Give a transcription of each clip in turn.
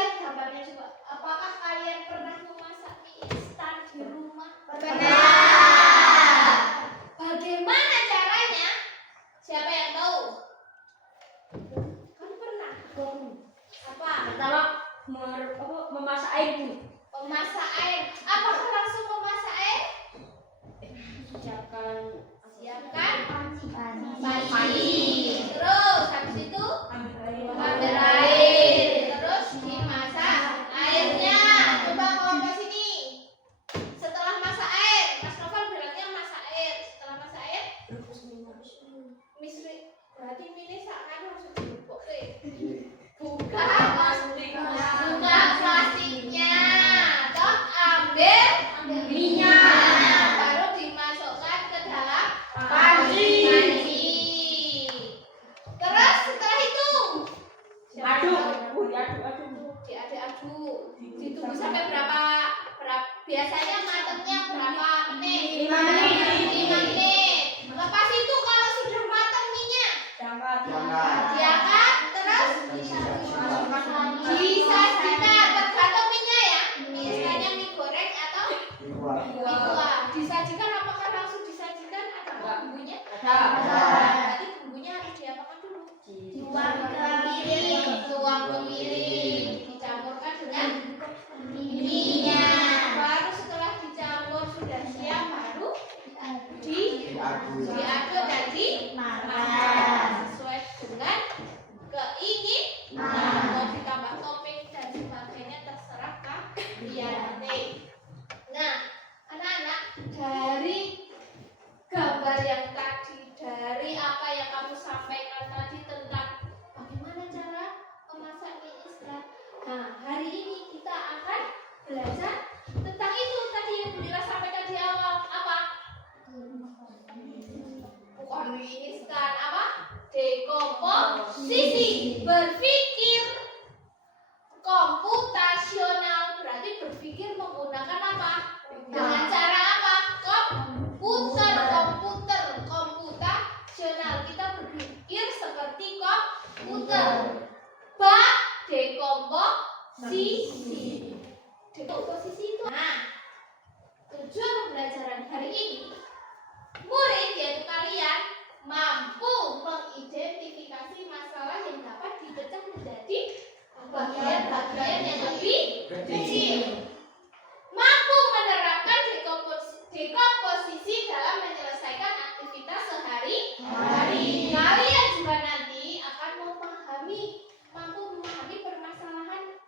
lihat gambarnya coba. Apakah kalian pernah memasak mie instan di rumah? Benar. Bagaimana caranya? Siapa yang tahu? Kan pernah. Apa? Pertama memasak air dulu. Memasak air. Apakah langsung memasak air? Siapkan Panci. Terus habis itu ambil air. air. Terus dimasak airnya. Coba kelompok sini. Setelah masak air, Mas Novel bilangnya masak air. Setelah masak air, misri. Berarti milih sakan langsung dibubuk deh. Buka plastiknya. Toh ambil minyak. Baru dimasukkan ke dalam panci. Terus setelah itu diaduk. Ditunggu sampai berapa? Biasanya matangnya berapa menit? 5 menit. 5 menit. Lepas itu kalau sudah matang minyak, diangkat terus disajikan. Tergantung minyak ya. Misalnya mie goreng atau mie kuah. Disajikan apakah langsung disajikan atau enggak bumbunya? Berarti bumbunya harus diapakan dulu? Tuang ke piring, dicampurkan dengan minyak. Baru setelah dicampur sudah siap, baru diaduk dan dimasak sesuai dengan keinginan. Mau ditambah topping dan sebagainya terserah kalian nanti. Nah, anak-anak, dari gambar yang tadi, dari apa yang kamu sampaikan tadi tentang bagaimana cara memasak mie instan. Nah, hari ini kita akan belajar tentang itu tadi yang Bu Lila sampaikan di awal. Apa? Bukan mie instan, apa? Dekomposisi. Berpikir komputasional, berarti berpikir menggunakan apa? Dengan cara apa? Komputasional. Kita berpikir seperti komputer. Dekomposisi. Dekomposisi itu. Nah, tujuan pembelajaran hari ini, murid yaitu kalian mampu mengidentifikasi masalah yang dapat dipecah menjadi bagian-bagian yang lebih kecil. Mampu menerapkan dekomposisi dalam menyelesaikan aktivitas sehari-hari. Kalian juga nanti akan mampu memahami permasalahan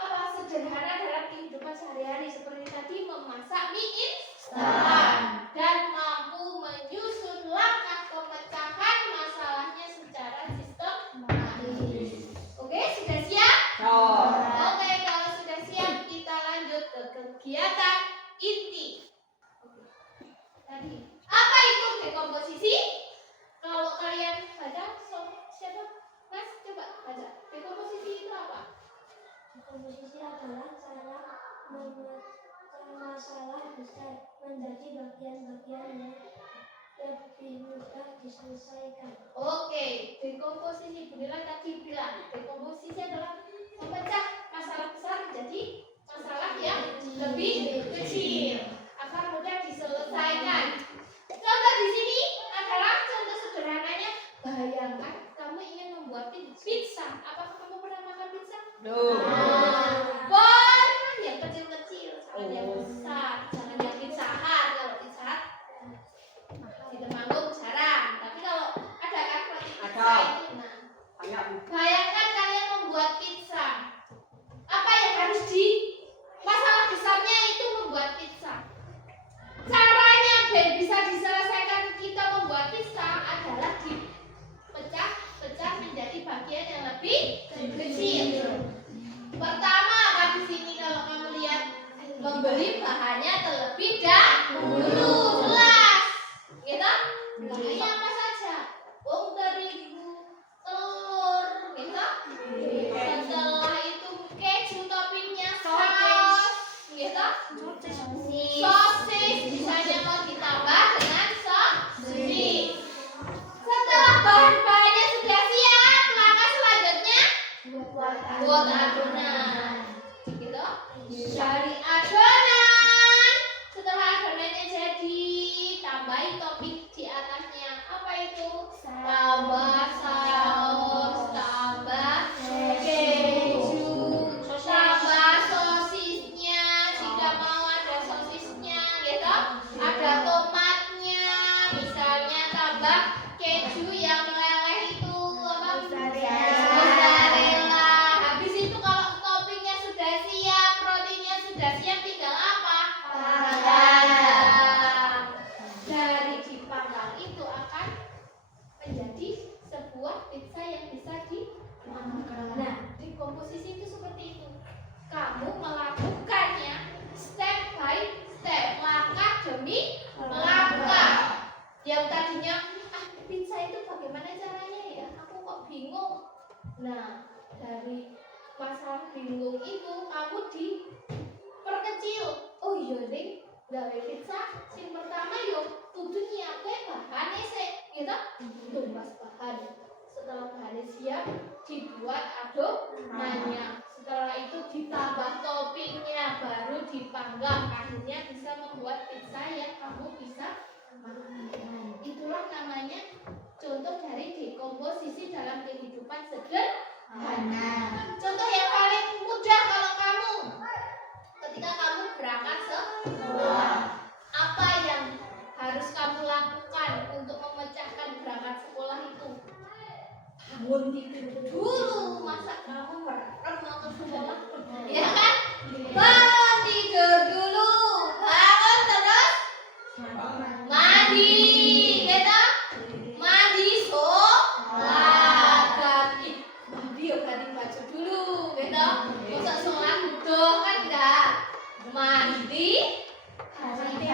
apa sederhana dalam kehidupan sehari-hari seperti tadi memasak mie instan dan mampu menyusun langkah pemecahan masalahnya secara sistematis. Oke, sudah siap? Oke, kalau sudah siap kita lanjut ke kegiatan inti. Tadi apa itu dekomposisi? Kalau kalian baca, siapa? Mas, coba baca. Dekomposisi itu apa? Dekomposisi adalah cara memecah masalah besar menjadi bagian-bagian yang lebih mudah diselesaikan. Oke, dekomposisi. Bu Lila tadi bilang dekomposisi adalah memecah masalah besar menjadi masalah yang lebih kecil agar mudah diselesaikan. Contoh di sini adalah contoh sederhananya. Bayangkan kamu ingin membuat pizza. Apakah kamu pernah makan pizza? Pernah yang kecil-kecil, jangan yang besar, jangan yang pizza hut. Kalau pizza hut di Temanggung jarang, tapi kalau ada kan roti pizza itu. Nah, bayangkan kalian membuat pizza. Apa yang harus masalah besarnya itu membuat pizza. Caranya biar bisa diselesaikan kita membuat pizza adalah dipecah-pecah menjadi bagian yang lebih kecil. Pertama, apa di sini kalau kamu lihat membeli bahannya terlebih dahulu, jelas, gitu? Bahannya apa saja? Tepung terigu, telur, gitu? Setelah itu keju toppingnya saus, gitu? Sosis, misalnya mau ditambah dengan sosis. Setelah bahan-bahannya sudah siap, langkah selanjutnya yang bisa dimakan. Nah, di komposisi itu seperti itu. Kamu melakukannya step by step, langkah demi langkah. Yang tadinya pizza itu bagaimana caranya ya? Aku kok bingung. Nah, dari masalah bingung itu kamu diperkecil. Oh iya nih, gawe pizza sing pertama yo kudu nyiapke bahane sik, gitu. Tumbas bahan. Setelah bahannya siap, dibuat adonannya. Setelah itu ditambah toppingnya, baru dipanggang. Akhirnya bisa membuat pizza yang kamu bisa makan. Itulah namanya contoh dari dekomposisi dalam kehidupan sederhana. Contoh yang paling mudah kalau kamu ketika kamu berangkat sekolah, apa yang harus kamu lakukan untuk memecahkan berangkat sekolah itu? Bangun tidur dulu, masa kamu merem mau ke sekolah? Ya kan? Bangun tidur dulu, bangun terus mandi, gitu? Mandi sholat, mandi ya ganti baju dulu, gitu? Masa sholat udah kan enggak? Mandi, ganti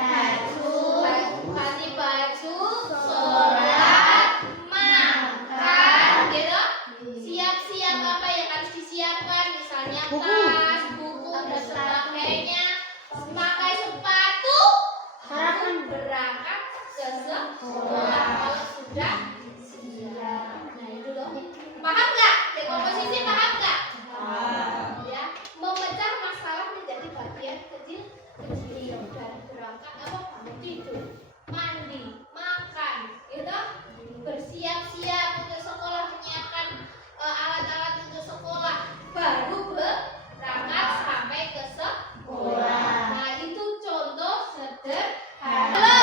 baju, sholat, makan, gitu? Siap-siap apa yang harus disiapkan, misalnya tas, buku, dan sebagainya. Pakai sepatu, berangkat ke sekolah kalau sudah siap. Nah itu loh. Paham nggak? Dekomposisi paham nggak? Ya, memecah masalah menjadi bagian kecil-kecil. Dari berangkat apa? Bangun tidur, mandi, makan, gitu. Bersiap-siap untuk sekolah, menyiapkan alat-alat untuk sekolah, baru berangkat sampai ke sekolah. Nah itu contoh sederhana.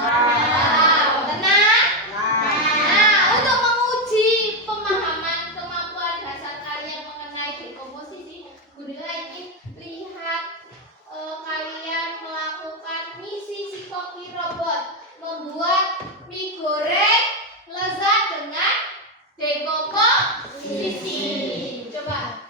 Halo, tenang. Nah, untuk menguji pemahaman kemampuan dasar kalian mengenai dekomposisi, Bunda ingin lihat kalian melakukan misi si koki robot, membuat mie goreng lezat dengan dekomposisi. Coba.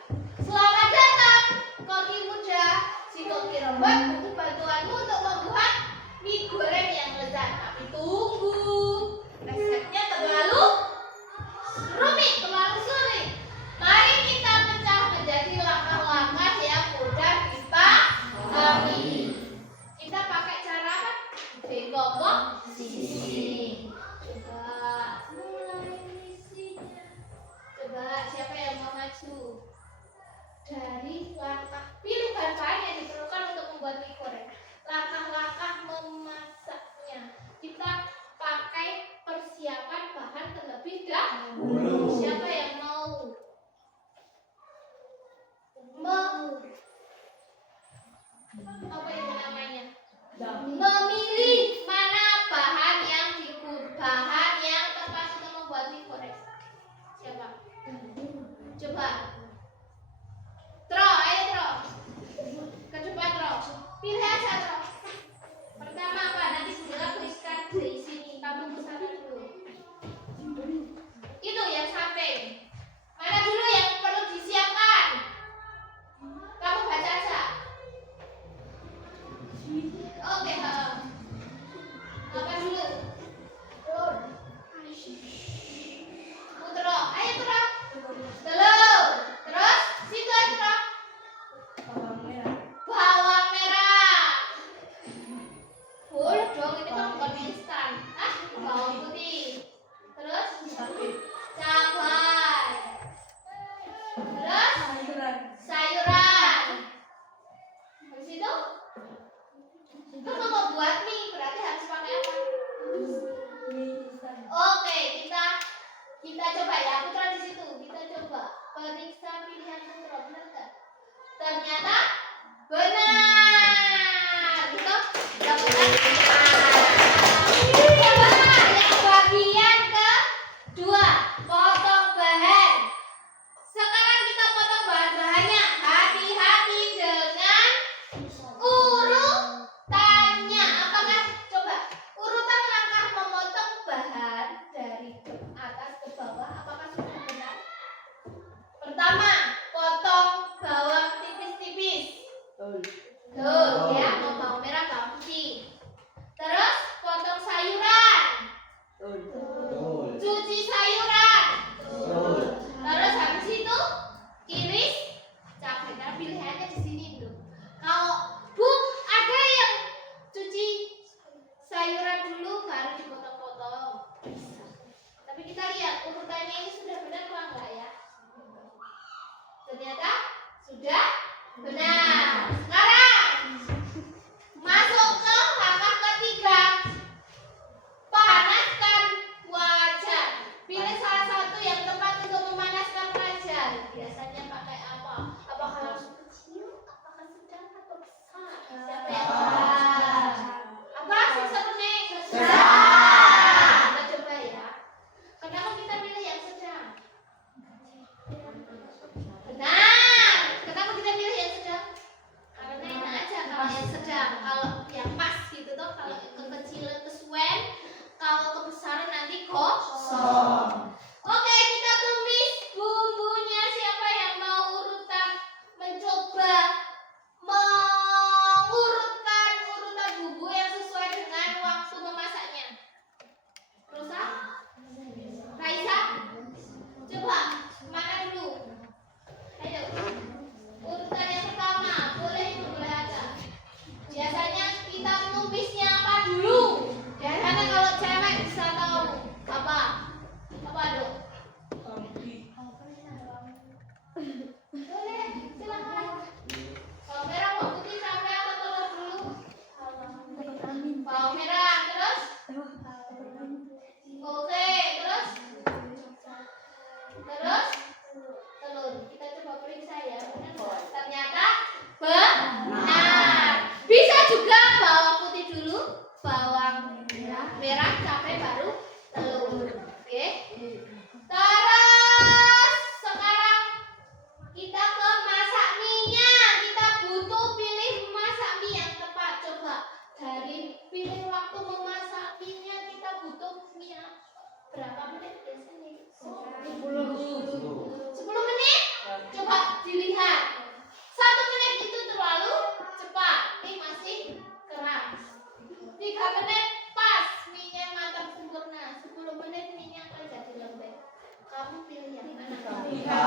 Selamat datang, koki muda. Si koki robot butuh bantuanmu untuk membuat mie goreng yang lezat. Tapi tunggu, resepnya terlalu rumit, terlalu sulit. Mari kita pecah menjadi langkah-langkah yang mudah dipahami. Kita pakai cara apa? Dekomposisi. Coba mulai misinya. Coba siapa yang mau maju? Dari langkah, pilih bahan-bahan yang diperlukan untuk membuat mie goreng. Langkah-langkah memasaknya. Kita pakai persiapan bahan terlebih dahulu. Siapa yang mau? Apa itu namanya? Memilih mana bahan yang tepat untuk membuat mie goreng. Siapa? Coba. Ayo Tro. Ke depan Tro. Pilih aja Tro. Pertama apa? Nanti sudah tuliskan di sini. Kamu ke sana dulu. Itu yang samping. Mana dulu yang perlu disiapkan? Kamu baca aja. Oke, apa dulu? Telur. Ayo Tro. Telur. Iya,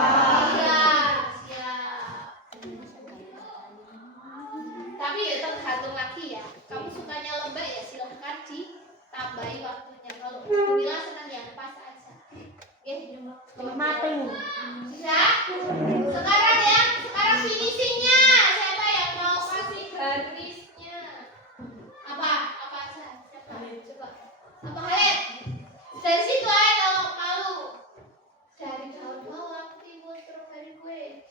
siap. Tapi ya tergantung lagi ya. Kamu sukanya lembek ya silahkan ditambahi waktunya. Kalau Bila senang yang pas aja. Mateng. Sudah? Sekarang finishingnya. Siapa yang mau kasih garisnya? Apa aja? Siapa? Coba. Apa Halid? Dari situ aja kalau malu. Dari daun bawang, timun, stroberi gue.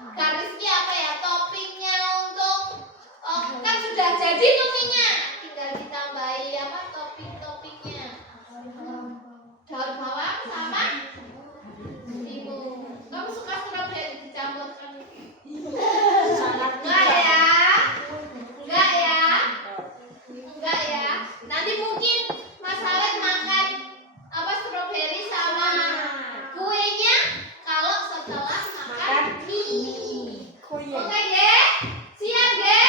Garisnya apa ya? Toppingnya untuk kan sudah jadi toppingnya. Tinggal ditambahi apa toppingnya. Daun bawang sama timun. Kamu suka stroberi dicampurkan? Enggak ya? Enggak ya? Nanti mungkin Mas Halid makan apa stroberi sama kuenya kalau setelah makan mie. Oke, Ge? Siap, Ge?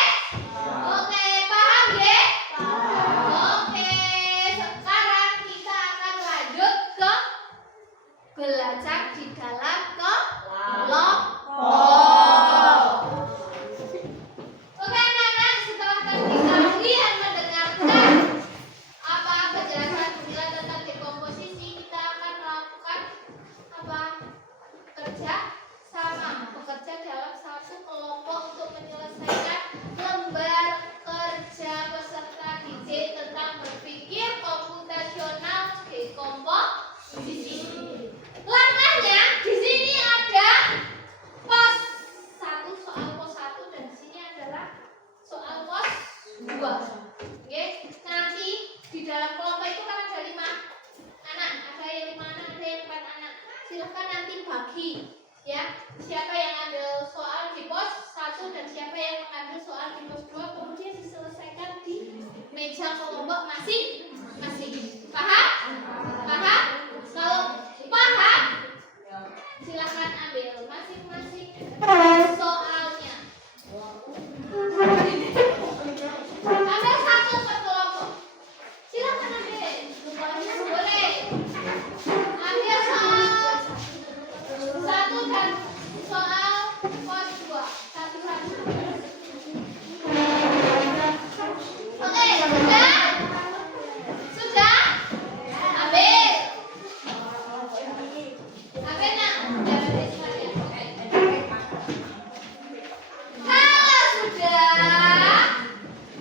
Oke, paham, Ge? Oke, sekarang kita akan lanjut ke belajar di dalam kelompok. Oke, anak-anak, setelah tadi kalian mendengarkan apa penjelasan Bunda tentang dekomposisi, kita akan melakukan apa bekerja dalam satu kelompok untuk menyelesaikan lembar kerja peserta didik tentang berpikir komputasional dekomposisi. Langkahnya di sini ada pos 1, soal pos 1, dan di sini adalah soal pos 2. Oke, nanti di dalam kelompok itu kan ada 5 anak, ada yang 5 anak, ada yang 4 anak. Silahkan nanti bagi ya, siapa yang ambil soal di pos 1 dan siapa yang mengambil soal di pos 2, kemudian diselesaikan di meja kelompok masing-masing. Paham? Kalau paham, silahkan ambil masing-masing soalnya. Ambil 1 per kelompok. Silahkan ambil. Boleh. Ambil soal 1 dan soal pos 2 satu-satu. Oke, sudah? Ambil nak? Jangan riskan ya. Kalau sudah,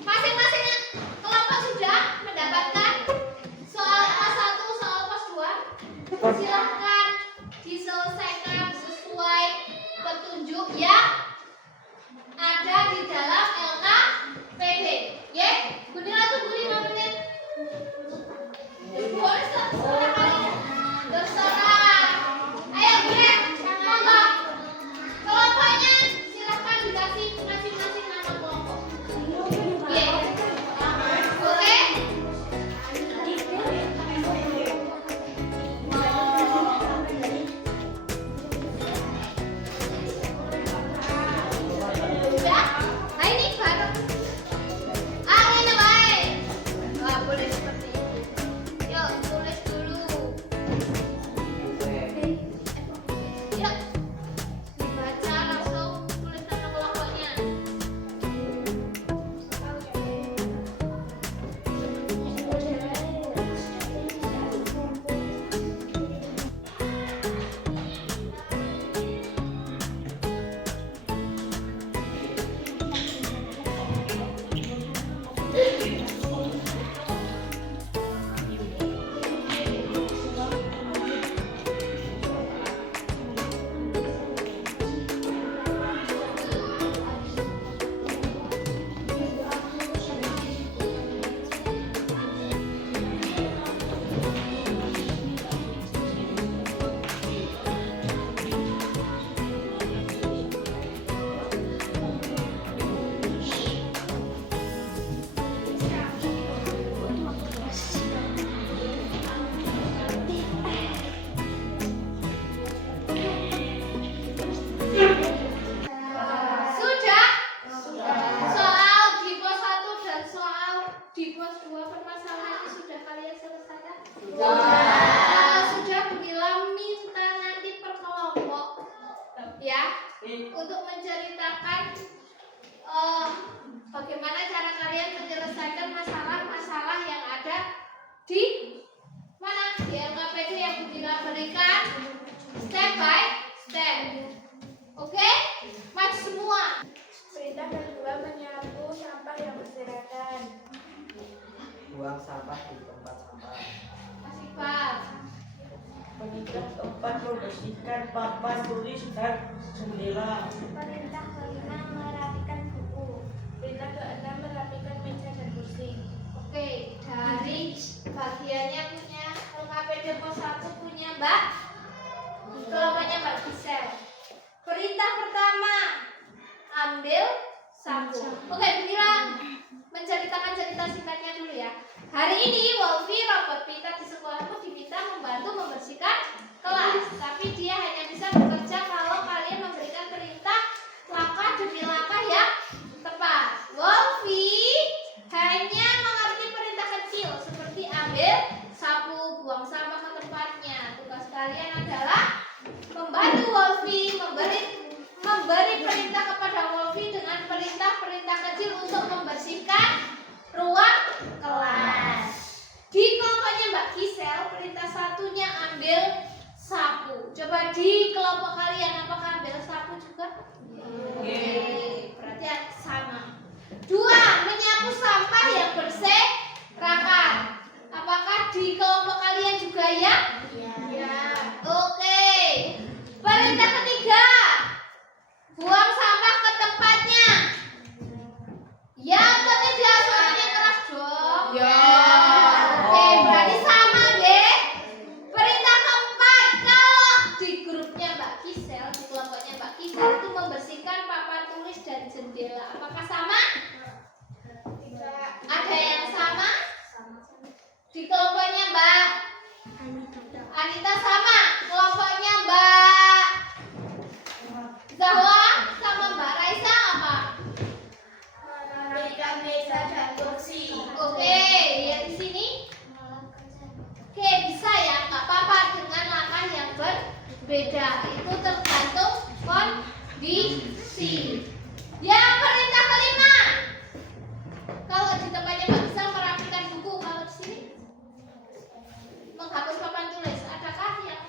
masing-masing kelompok sudah mendapatkan soal pos 1, soal pos 2, silahkan diselesaikan sesuai petunjuk yang ada di dalam LKPD. Ya, Gunilla tunggu 5 menit. Boleh terserah kalian. Terserah. Ayo Gunilla, monggo. Kelompoknya silahkan dikasih masing-masing nama kelompok. Ya. Oke. step. Oke? Maju semua. Perintah kedua, menyapu sampah yang berserakan. Buang sampah di tempat sampah. Masih Pak. Perintah keempat, membersihkan papan tulis dan jendela. Perintah kelima, merapikan buku. Perintah keenam, merapikan meja dan kursi. Oke, dari bagiannya punya LKPD pos 1 punya Mbak. Kelompoknya Mbak Gisel. Perintah pertama, ambil sapu. Oke, Mira menceritakan cerita singkatnya dulu ya. Hari ini Wolfi, robot pintar di sekolahku, diminta membantu membersihkan kelas. Tapi dia hanya bisa bekerja kalau kalian memberikan perintah langkah demi langkah yang tepat. Wolfi hanya mengerti perintah kecil seperti ambil sapu, buang sampah ke tempatnya. Tugas kalian adalah membantu Wolfi, memberi perintah kepada Wolfi dengan perintah-perintah kecil untuk membersihkan ruang kelas. Di kelompoknya Mbak Gisel, perintah satunya ambil sapu. Coba di kelompok kalian, apakah ambil sapu juga? Oke, berarti sama. 2, menyapu sampah yang berserakan. Apakah di kelompok kalian juga ya? Ya. Oke. Perintah ketiga, buang sampah ke tempatnya. Ya atau tidak? Suaranya keras dong. Ya. Oke, berarti sama deh. Perintah keempat, kalau di grupnya Mbak Gisel, di kelompoknya Mbak Gisel itu membersihkan papan tulis dan jendela. Apakah sama? Tidak. Ada yang sama? Di kelompoknya Mbak Anita sama. Kelompoknya Mbak Zahwa sama Mbak Raisa apa? Merapikan meja dan kursi. Oke, lihat di sini. Oke, bisa ya, nggak apa-apa dengan langkah yang berbeda. Itu tergantung kondisi. Yang perintah kelima, kalau di tempatnya Mbak bisa merapikan buku, kalau di sini menghapus papan tulis. Adakah yang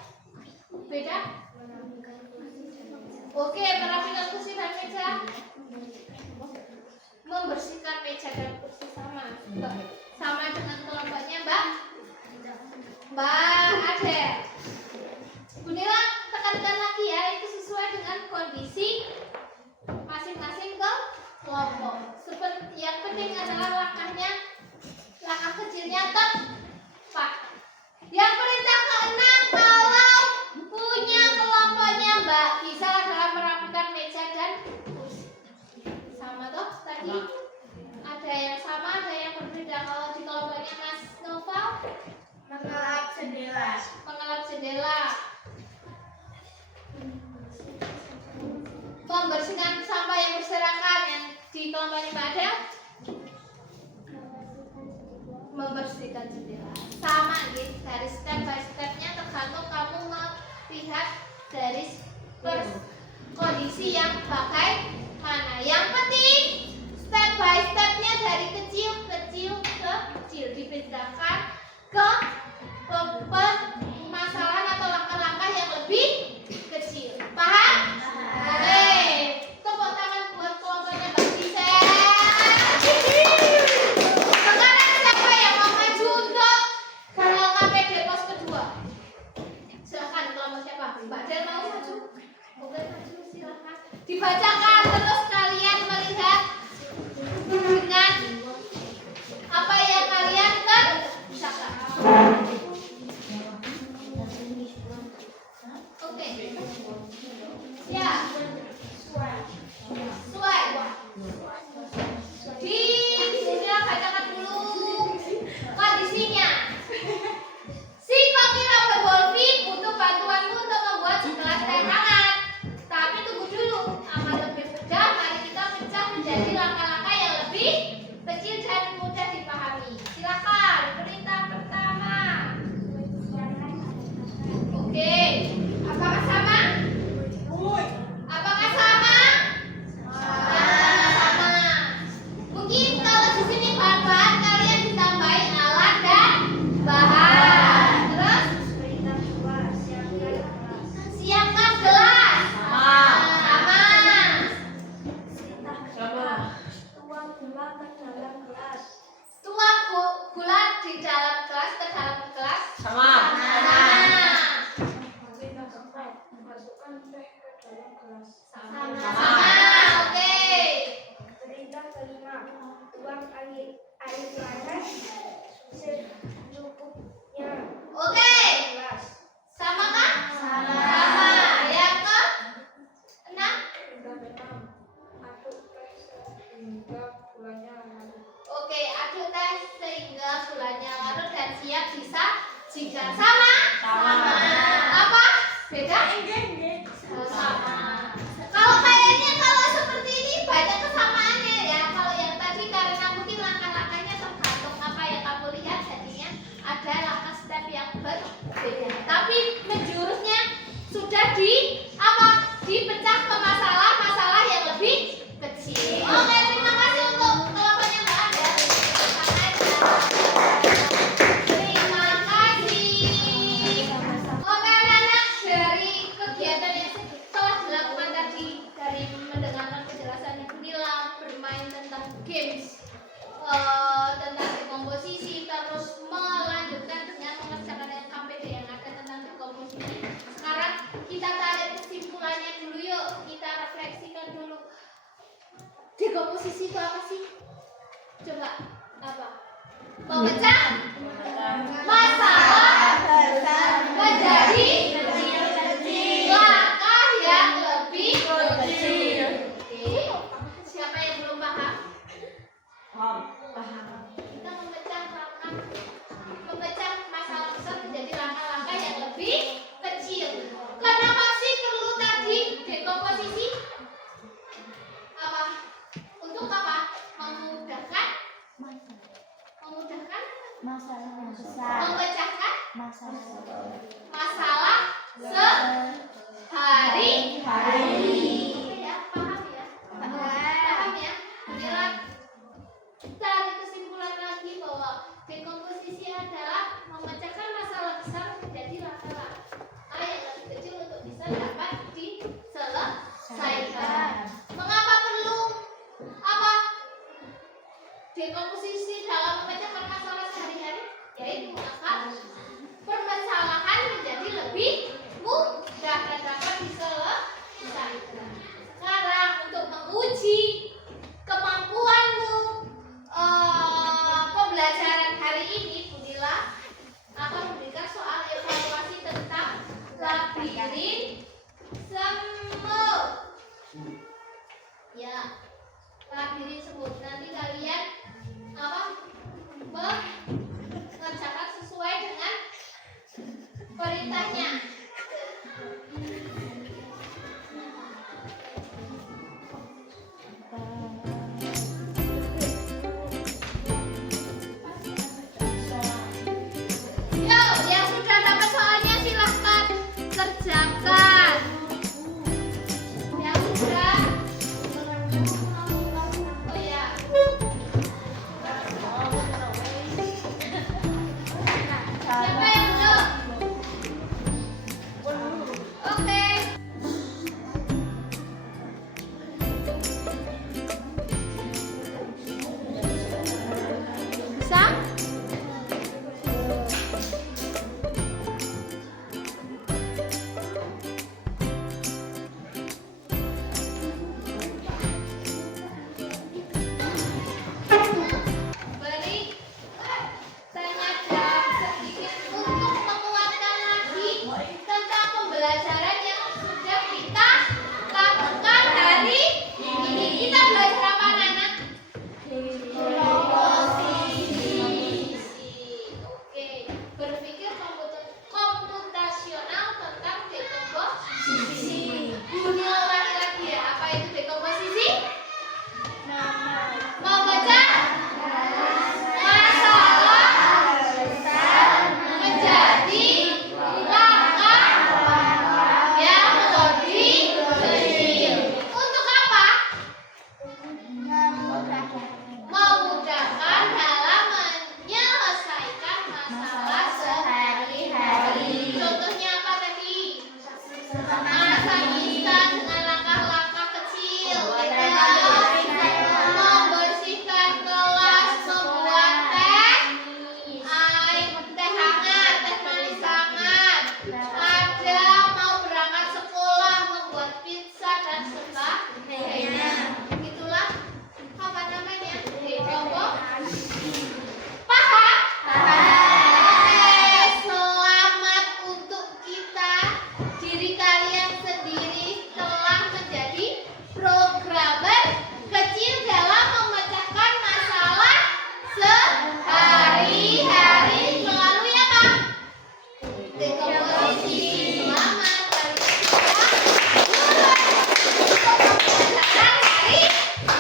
beda? Oke, merapikan kursi dan meja, membersihkan meja dan kursi sama. Sama dengan kelompoknya Mbak Adel. Bunda tekankan lagi ya, itu sesuai dengan kondisi masing-masing kelompok. Seperti yang penting adalah langkah kecilnya tepat. Yang perintah keenam, kalau punya kelompoknya Mbak Gisel adalah merapikan meja dan kursi. Sama toh tadi? Ada yang sama, ada yang berbeda. Kalau di kelompoknya Mas Noval, Mengelap jendela. mengelap jendela, membersihkan sampah yang berserakan. Yang di kelompoknya Mbak Adel, membersihkan jendela. Sama gitu, dari step by stepnya tergantung kamu melihat dari kondisi yang bagaimana. Yang penting step by stepnya dari kecil dipindahkan ke permasalahan atau langkah-langkah yang lebih kecil. Paham? Oke. Tepuk tangan buat kelompoknya Mbak Gisel. Sekarang siapa yang mau maju untuk LKPD pos kedua? Silakan, kelompok siapa? Mbak Del mau maju? Oke, maju silakan. Dibacakan terus kalian melihat dengan apa yang kalian kerjakan. Oke. Ya. Suai. Di sini bacakan dulu kondisinya. Si koki Robert Wolfi butuh bantuanmu untuk membuat segelas teh hangat. Tapi tunggu dulu, akan lebih dekomposisi itu apa sih? Coba apa? Memecah masalah menjadi langkah yang lebih kecil. Oke. Siapa yang belum paham? Kita memecah masalah besar menjadi langkah-langkah yang lebih kecil. Kenapa sih perlu tadi dekomposisi? Apa? Untuk apa? Memudahkan Masalah yang besar. memecahkan Masalah masalah sehari-hari. Ya, paham ya? Paham ya? Inilah tarik kesimpulan lagi bahwa dekomposisi adalah memecahkan masalah besar menjadi langkah-langkah yang lebih kecil untuk bisa dapat diselesaikan. Mengapa perlu apa? Dekomposisi dalam memecahkan masalah sehari-hari, yaitu mengangkat permasalahan menjadi lebih mudah dan dapat diselesaikan. Sekarang untuk menguji kemampuanmu pembelajaran hari ini, Budila akan memberikan soal evaluasi tentang labirin semut. Ya, labirin semut. Nanti kalian mengerjakan sesuai dengan perintahnya. Yo, yang sudah dapat soalnya silahkan kerjakan. Yang sudah, oh ya. Siapa yang belum? Oke. Bisa? Beri tanya jawab sedikit untuk menguatkan lagi tentang pembelajaran yang sudah kita lakukan hari ini. Kita belajar apa, anak-anak? Oke, berpikir komputasional tentang dekomposisi. Ulangi lagi ya, apa itu dekomposisi? Memecah masalah menjadi langkah yang lebih kecil. Untuk apa? Memudahkan dalam menyelesaikan masalah sehari-hari. Contohnya apa tadi? Masa instan dengan langkah-langkah kecil. Membersihkan kelas, membuat teh hangat, teh manis hangat. Ada mau berangkat sekolah, membuat pizza dan sebagainya. Itulah apa namanya? Dekomposisi. Paham? Oke, selamat untuk kita. Diri kalian sendiri telah menjadi programmer kecil dalam memecahkan masalah sehari-hari melalui apa? Dekomposisi. Selamat kalian sudah lulus untuk pembelajaran hari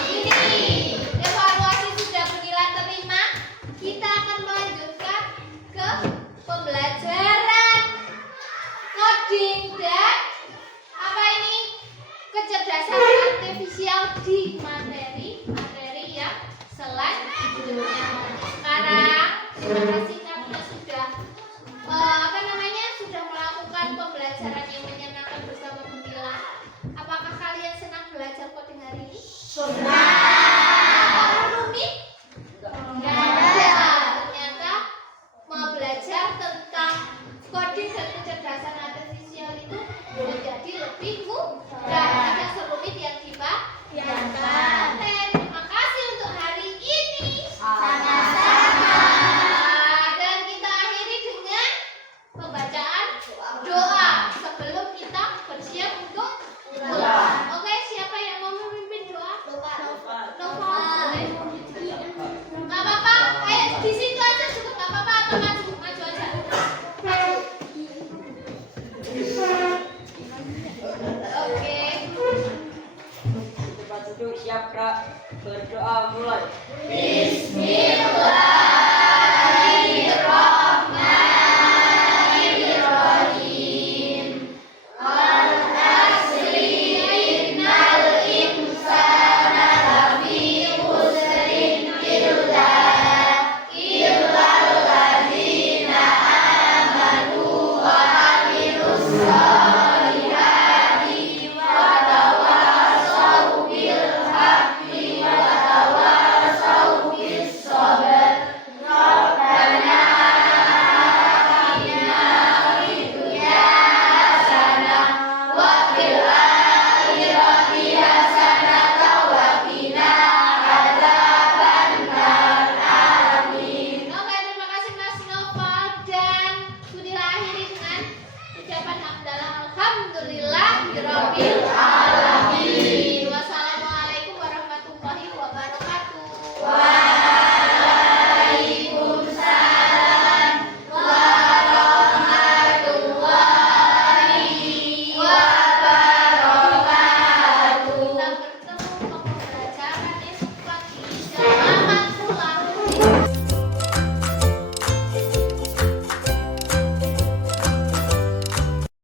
ini. Evaluasi sudah Budila terima. Kita akan melanjutkan ke pembelajaran coding dan apa ini? Kecerdasan artifisial di materi yang selanjutnya. Sekarang terima kasih karena sudah sudah melakukan pembelajaran yang menyenangkan bersama Budila. Apakah kalian senang belajar coding hari ini? Rumit? Enggak ada. Ternyata mau belajar tentang coding dan kecerdasan artifisial itu menjadi lebih mudah. Tidak serumit yang dibayangkan. Iqra, berdoa mulai. Oke, terima kasih Mas Noval dan sudah akhiri dengan ucapan hamdalah alhamdulillah rabbil alamin.